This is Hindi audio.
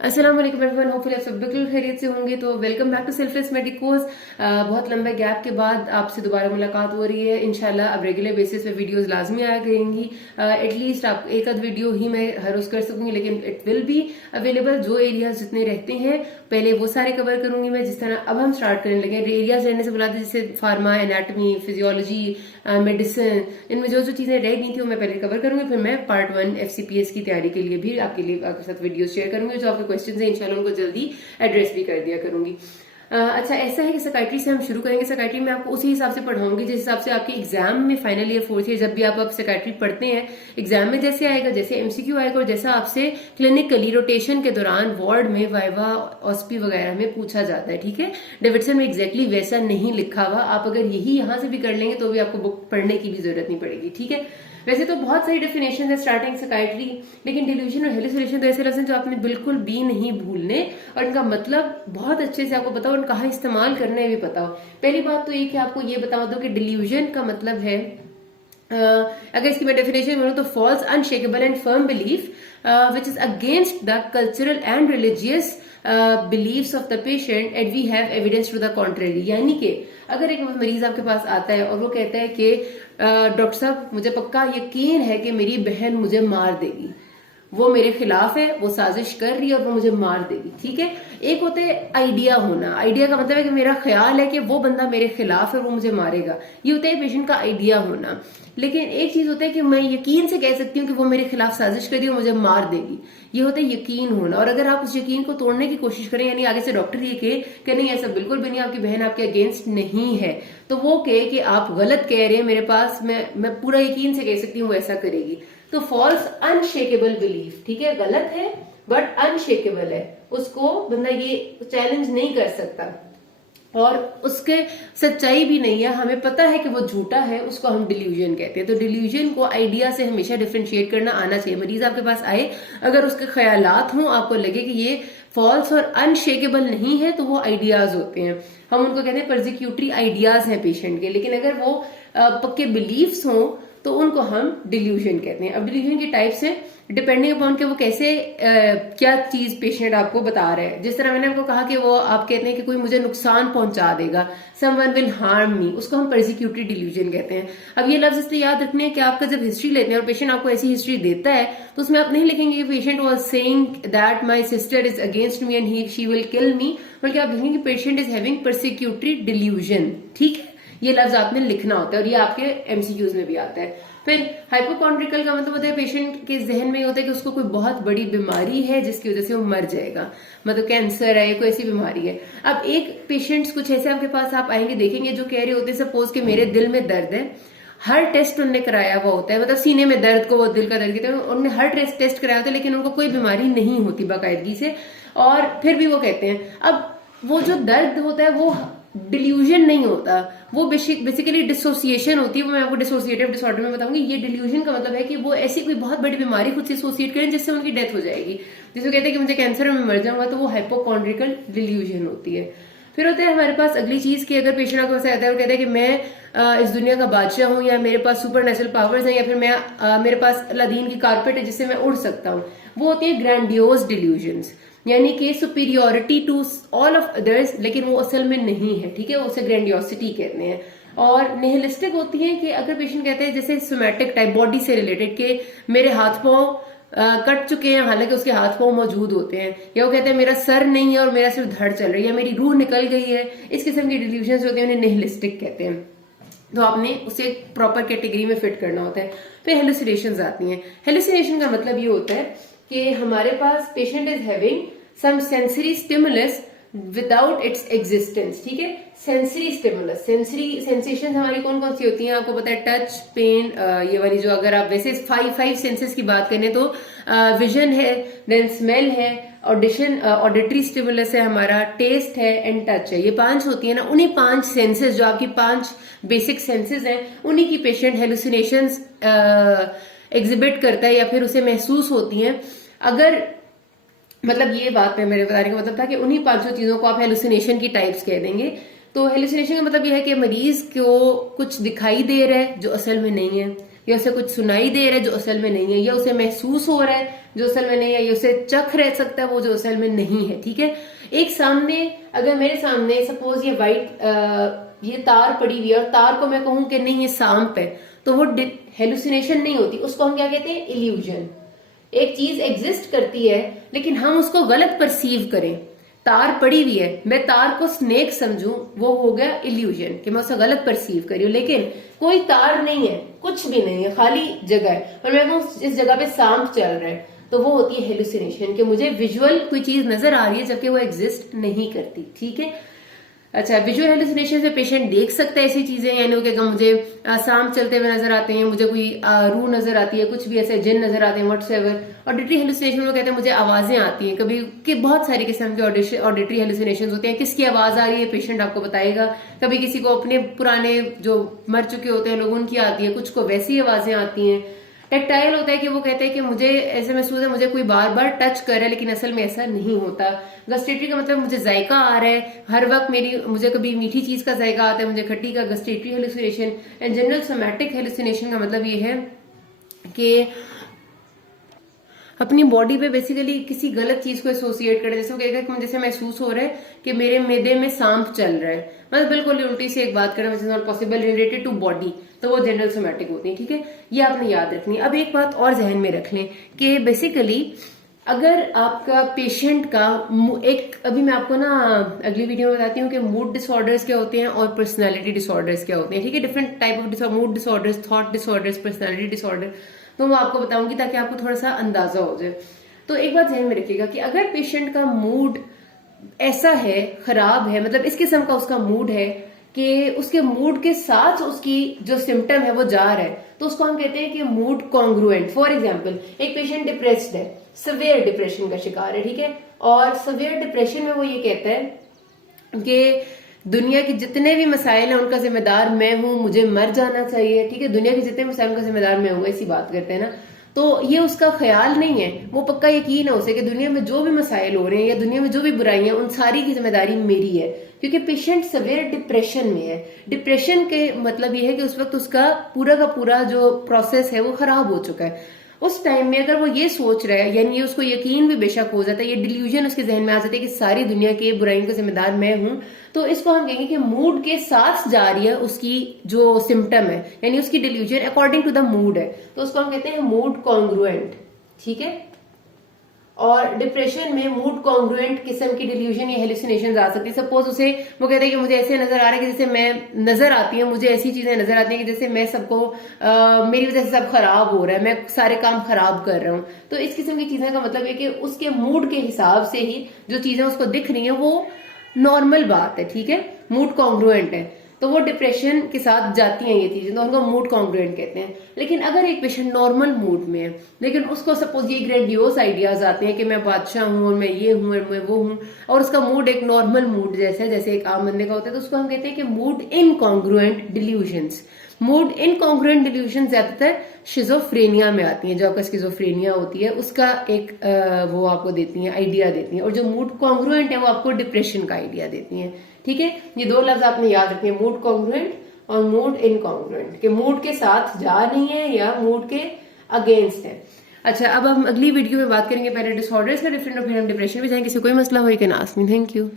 अस्सलाम वालेकुम एवरीवन, होपफुली आप सब बिल्कुल खैरियत से होंगे। तो welcome back to selfless medicos. बहुत लंबे गैप के बाद आपसे दोबारा मुलाकात हो रही है। इंशाल्लाह अब रेगुलर बेसिस पे वीडियोस लाजमी आया करेंगी। एटलीस्ट आप एक आध वीडियो ही मैं हर रोज कर सकूंगी, लेकिन इट विल बी अवेलेबल। जो एरियाज जितने रहते हैं पहले वो सारे कवर करूंगी मैं। जिस तरह अब हम स्टार्ट करने लगे एरियाज रहने से बुलाते, जैसे फार्मा, एनाटमी, फिजियोलॉजी, मेडिसिन, इनमें जो जो चीजें रह गई थी वो मैं पहले कवर करूंगी। फिर मैं पार्ट 1 FCPS की तैयारी के लिए भी आपके साथ वीडियो शेयर करूंगी। जो आपके क्वेश्चन है इंशाल्लाह उनको जल्दी एड्रेस भी कर दिया करूंगी। अच्छा, ऐसा है कि साइकाइट्री से हम शुरू करेंगे। साइकाइट्री में आपको उसी हिसाब से पढ़ाऊंगी जिस हिसाब से आपके एग्जाम में फाइनल ईयर फोर्थ ईयर जब भी आप साइकाइट्री पढ़ते हैं, एग्जाम में जैसे आएगा, जैसे MCQ आएगा और जैसा आपसे क्लिनिकली रोटेशन के दौरान वार्ड में वाइवा, ऑस्पी वगैरह में पूछा जाता है। ठीक है, डेविडसन में एग्जैक्टली वैसा नहीं लिखा हुआ। आप अगर यही यहां से भी कर लेंगे तो भी आपको बुक पढ़ने की भी जरूरत नहीं पड़ेगी। ठीक है, वैसे तो बहुत सारी डेफिनेशन है स्टार्टिंग साइकाइट्री, लेकिन डिल्यूजन और हेलुसिनेशन तो ऐसे लफ्ज हैं जो आपने बिल्कुल भी नहीं भूलने, और इनका मतलब बहुत अच्छे से आपको पता हो और कहाँ इस्तेमाल करना है भी पता हो। पहली बात तो ये कि आपको ये बता दो कि डिल्यूजन का मतलब है, अगर इसकी मैं डेफिनेशन बोलूं तो false, unshakable and firm belief which is against the cultural and religious beliefs of the patient and we have evidence to the contrary. यानी कि अगर एक मरीज आपके पास आता है और वो कहता है कि डॉक्टर साहब मुझे पक्का यकीन है कि मेरी बहन मुझे मार देगी, वो मेरे खिलाफ है, वो साजिश कर रही है और वो मुझे मार देगी। ठीक है, एक होता है आइडिया होना। आइडिया का मतलब है कि मेरा ख्याल है कि वो बंदा मेरे खिलाफ है, वो मुझे मारेगा। ये होता है पेशेंट का आइडिया होना। लेकिन एक चीज होता है कि मैं यकीन से कह सकती हूँ कि वो मेरे खिलाफ साजिश कर रही है और मुझे मार देगी। ये होता है यकीन होना। और अगर आप उस यकीन को तोड़ने की कोशिश करें, यानी आगे से डॉक्टर ये कहे कि नहीं ऐसा बिल्कुल भी नहीं, आपकी बहन आपके अगेंस्ट नहीं है, तो वो कहे कि आप गलत कह रहे हैं, मेरे पास मैं पूरा यकीन से कह सकती हूँ वो ऐसा करेगी, तो फॉल्स अनशेकेबल बिलीफ। ठीक है, गलत है बट अनशेकेबल है, उसको बंदा ये चैलेंज नहीं कर सकता और उसके सच्चाई भी नहीं है, हमें पता है कि वो झूठा है, उसको हम डिल्यूजन कहते हैं। तो डिल्यूजन को आइडिया से हमेशा डिफरेंशिएट करना आना चाहिए। मरीज आपके पास आए, अगर उसके ख्यालात हों, आपको लगे कि ये फॉल्स और अनशेकेबल नहीं है, तो वो आइडियाज होते हैं। हम उनको कहते हैं परसिक्यूटरी आइडियाज हैं पेशेंट के। लेकिन अगर वो पक्के बिलीफ्स हों तो उनको हम डिल्यूजन कहते हैं। अब डिल्यूजन की टाइप्स हैं डिपेंडिंग अपॉन कि वो कैसे क्या चीज पेशेंट आपको बता रहा है। जिस तरह मैंने आपको कहा कि वो आप कहते हैं कि कोई मुझे नुकसान पहुंचा देगा, समवन विल हार्म मी, उसको हम परसिक्यूटरी डिल्यूजन कहते हैं। अब ये लफ्ज इसलिए याद रखने हैं कि आपका जब हिस्ट्री लेते हैं और पेशेंट आपको ऐसी हिस्ट्री देता है तो उसमें आप नहीं लिखेंगे कि patient was saying that my sister is against me and she will kill me, बल्कि आप लिखेंगे patient is having persecutory delusion. ठीक है, ये लफ्ज आपने लिखना होता है और ये आपके MCQs में भी आता है। फिर हाइपोकॉन्ड्रिकल का मतलब होता है पेशेंट के जहन में होता है कि उसको कोई बहुत बड़ी बीमारी है जिसकी वजह से वो मर जाएगा, मतलब कैंसर है, कोई ऐसी बीमारी है। अब एक पेशेंट्स कुछ ऐसे आपके पास आप आएंगे देखेंगे जो कह रहे होते हैं सपोज कि मेरे दिल में दर्द है, हर टेस्ट उन्होंने कराया हुआ होता है, मतलब सीने में दर्द को वो दिल का दर्द कहते हैं, उन्होंने हर टेस्ट कराया होता है, लेकिन उनको कोई बीमारी नहीं होती बाकायदगी से, और फिर भी वो कहते हैं। अब वो जो दर्द होता है वो डिल्यूजन नहीं होता, वो बेसिकली डिसोसिएशन होती है। वो मैं आपको डिसोसिएटिव डिसऑर्डर में बताऊंगी। ये डिल्यूजन का मतलब है कि वो ऐसी कोई बहुत बड़ी बीमारी खुद से एसोसिएट करें जिससे उनकी डेथ हो जाएगी। जिसको कहते हैं कि मुझे कैंसर में मर जाऊंगा, तो वो हाइपोकॉन्ड्रिकल डिल्यूजन होती है। फिर होता है हमारे पास अगली चीज की, अगर पेशेंट आपके पास आता है और कहता है कि मैं इस दुनिया का बादशाह हूँ, या मेरे पास सुपर नेचुरल पावर्स हैं, या फिर मेरे पास अलादीन की कारपेट है जिससे मैं उड़ सकता हूँ, वो होती है ग्रैंडियोज डिल्यूजन्स, यानी कि superiority to all of others, लेकिन वो असल में नहीं है। ठीक है, उसे ग्रैंडियोसिटी कहते हैं। और निहिलिस्टिक होती है कि अगर पेशेंट कहते हैं जैसे सोमैटिक टाइप, बॉडी से रिलेटेड, के मेरे हाथ पांव कट चुके हैं हालांकि उसके हाथ पांव मौजूद होते हैं, या वो कहते हैं मेरा सर नहीं है और मेरा सिर्फ धड़ चल रही है, या मेरी रूह निकल गई है। इस किस्म की डिल्यूजन होते हैं, उन्हें निहिलिस्टिक कहते हैं। तो आपने उसे प्रॉपर कैटेगरी में फिट करना होता है। फिर हेलुसिनेशंस आती हैं। हेलुसिनेशन का मतलब ये होता है कि हमारे पास patient is having some sensory stimulus without its existence. ठीक है, सेंसरी स्टिमुलस, सेंसरी सेंसेशन हमारी कौन कौन सी होती हैं आपको पता है, टच, पेन, ये वाली जो, अगर आप वैसे फाइव सेंसेस की बात करें तो विजन है, देन स्मेल है, ऑडिशन, ऑडिटरी स्टिमुलस है हमारा, टेस्ट है एंड टच है। ये 5 होती है ना, उन्हीं 5 सेंसेस जो आपकी 5 बेसिक सेंसेस हैं, उन्हीं की पेशेंट हेलुसिनेशंस एग्जिबिट करता है या फिर उसे महसूस होती हैं। अगर मतलब ये बात है मेरे बताने का मतलब था कि उन्हीं 500 चीजों को आप हेलुसिनेशन की टाइप्स कह देंगे। तो हेलुसिनेशन का मतलब यह है कि मरीज को कुछ दिखाई दे रहा है जो असल में नहीं है, या उसे कुछ सुनाई दे रहा है जो असल में नहीं है, या उसे महसूस हो रहा है जो असल में नहीं है, या उसे चख रह सकता है वो जो असल में नहीं है। ठीक है, एक सामने, अगर मेरे सामने सपोज ये वाइट ये तार पड़ी हुई है और तार को मैं कहूं कि नहीं ये सांप है, तो वो हेलुसिनेशन नहीं होती, उसको हम क्या कहते हैं, इल्यूजन। एक चीज एग्जिस्ट करती है लेकिन हम उसको गलत परसीव करें। तार पड़ी हुई है, मैं तार को स्नेक समझूं, वो हो गया इल्यूजन कि मैं उसे गलत परसीव करी हूं। लेकिन कोई तार नहीं है, कुछ भी नहीं है, खाली जगह है और मैं कहूं इस जगह पे सांप चल रहा है, तो वो होती है हेलुसिनेशन, कि मुझे विजुअल कोई चीज नजर आ रही है जबकि वो एग्जिस्ट नहीं करती। ठीक है, अच्छा, विजुअल हेलुसिनेशन में पेशेंट देख सकता है ऐसी चीजें, यानी कि मुझे सांप चलते हुए नजर आते हैं, मुझे कोई रूह नजर आती है, कुछ भी ऐसे जिन नजर आते हैं, व्हाटसएवर। ऑडिटरी हेलुसिनेशन में कहते हैं मुझे आवाजें आती हैं, कभी कि बहुत सारी किस्म के ऑडिटरी हेलुसिनेशन होते हैं। किसकी आवाज आ रही है पेशेंट आपको बताएगा, कभी किसी को अपने पुराने जो मर चुके होते हैं लोगों उनकी आती है, कुछ को वैसी आवाजें आती हैं। टेक्टाइल होता है कि वो कहते हैं कि मुझे ऐसे महसूस है मुझे कोई बार बार टच कर रहा है, लेकिन असल में ऐसा नहीं होता। गस्टेटरी का मतलब मुझे जायका आ रहा है हर वक्त, मुझे कभी मीठी चीज का जायका आता है, मुझे खट्टी का, gustatory hallucination. And general somatic hallucination का मतलब ये है कि अपनी बॉडी पे बेसिकली किसी गलत चीज को एसोसिएट करे, जैसे वो कहेगा कि मुझे जैसे महसूस हो रहा है कि मेरे मैदे में सांप चल रहा है, मतलब बिल्कुल उल्टी से एक बात करें, which is not possible related to body, तो वो जनरल सोमैटिक होती है। ठीक है, ये आपने याद रखनी है। अब एक बात और जहन में रख लें कि बेसिकली अगर आपका पेशेंट का एक, अभी मैं आपको ना अगली वीडियो में बताती हूँ कि मूड डिसऑर्डर्स क्या होते हैं और पर्सनालिटी डिसऑर्डर्स क्या होते हैं। ठीक है, different type of mood disorders, thought disorders, personality disorder, तो मैं आपको बताऊंगी ताकि आपको थोड़ा सा अंदाजा हो जाए। तो एक बात ध्यान में रखिएगा कि अगर पेशेंट का मूड ऐसा है, खराब है, मतलब इस किस्म का उसका मूड है कि उसके मूड के साथ उसकी जो सिम्टम है वो जा रहा है, तो उसको हम कहते हैं कि मूड कॉन्ग्रुएंट। फॉर एग्जाम्पल, एक पेशेंट डिप्रेस्ड है, सवेयर डिप्रेशन का शिकार है, ठीक है, और सवेयर डिप्रेशन में वो ये कहता है कि दुनिया के जितने भी मसाइल हैं उनका जिम्मेदार मैं हूं, मुझे मर जाना चाहिए। ठीक है, दुनिया के जितने मसाइल का जिम्मेदार मैं हूं, ऐसी बात करते हैं ना। तो ये उसका ख्याल नहीं है, वो पक्का यकीन है उसे कि दुनिया में जो भी मसाइल हो रहे हैं या दुनिया में जो भी बुराइयां, उन सारी की जिम्मेदारी मेरी है, क्योंकि पेशेंट सवेयर डिप्रेशन में है। डिप्रेशन के मतलब ये है कि उस वक्त उसका पूरा का पूरा जो प्रोसेस है वो खराब हो चुका है। उस टाइम में अगर वो ये सोच रहा है, यानी ये उसको यकीन भी बेशक हो जाता है, ये डिल्यूजन उसके जहन में आ जाता है कि सारी दुनिया के बुराइयों का जिम्मेदार मैं हूं, तो इसको हम कहेंगे कि मूड के साथ जा रही है उसकी जो सिम्टम है, यानी उसकी delusion according to the mood है, तो उसको हम कहते हैं मूड कॉन्ग्रुएंट। ठीक है, और डिप्रेशन में मूड कॉन्ग्रुएंट किस्म की डिल्यूजन या हेलुसिनेशन आ सकती है। सपोज उसे वो कहते हैं कि मुझे ऐसे नजर आ रहा है कि जैसे मैं नजर आती है, मुझे ऐसी चीजें नजर आती हैं कि जैसे मैं सबको मेरी वजह से सब खराब हो रहा है, मैं सारे काम खराब कर रहा हूँ। तो इस किस्म की चीजें का मतलब है कि उसके मूड के हिसाब से ही जो चीजें उसको दिख रही है वो नॉर्मल बात है। ठीक है, मूड कॉन्ग्रुएंट है, तो वो डिप्रेशन के साथ जाती हैं ये चीजें, तो उनको मूड कॉन्ग्रुएंट कहते हैं। लेकिन अगर एक पेशेंट नॉर्मल मूड में है, लेकिन उसको सपोज ये ग्रैंडियोस आइडियाज आते हैं कि मैं बादशाह हूं और मैं ये हूं और मैं वो हूं, और उसका मूड एक नॉर्मल मूड जैसे जैसे एक आम बंदे का होता है, तो उसको हम कहते हैं कि mood incongruent delusions. Mood incongruent delusion ज्यादातर शिजोफ्रेनिया में आती हैं, जो आपका स्किजोफ्रेनिया होती है उसका एक वो आपको देती हैं, आइडिया देती हैं, और जो मूड कॉन्ग्रुएंट है वो आपको डिप्रेशन का आइडिया देती हैं। ठीक है, ये दो लफ्ज आपने याद रखने, मूड कॉन्ग्रुएंट और मूड इनकॉन्ग्रुएंट, के मूड के साथ जा रही है या मूड के अगेंस्ट है। अच्छा, अब हम अगली वीडियो में बात करेंगे पैरा डिसऑर्डर्स का, डिफरेंट ऑफ डिप्रेशन में जाएंगे। किसी कोई मसला हो can ask me. Thank you.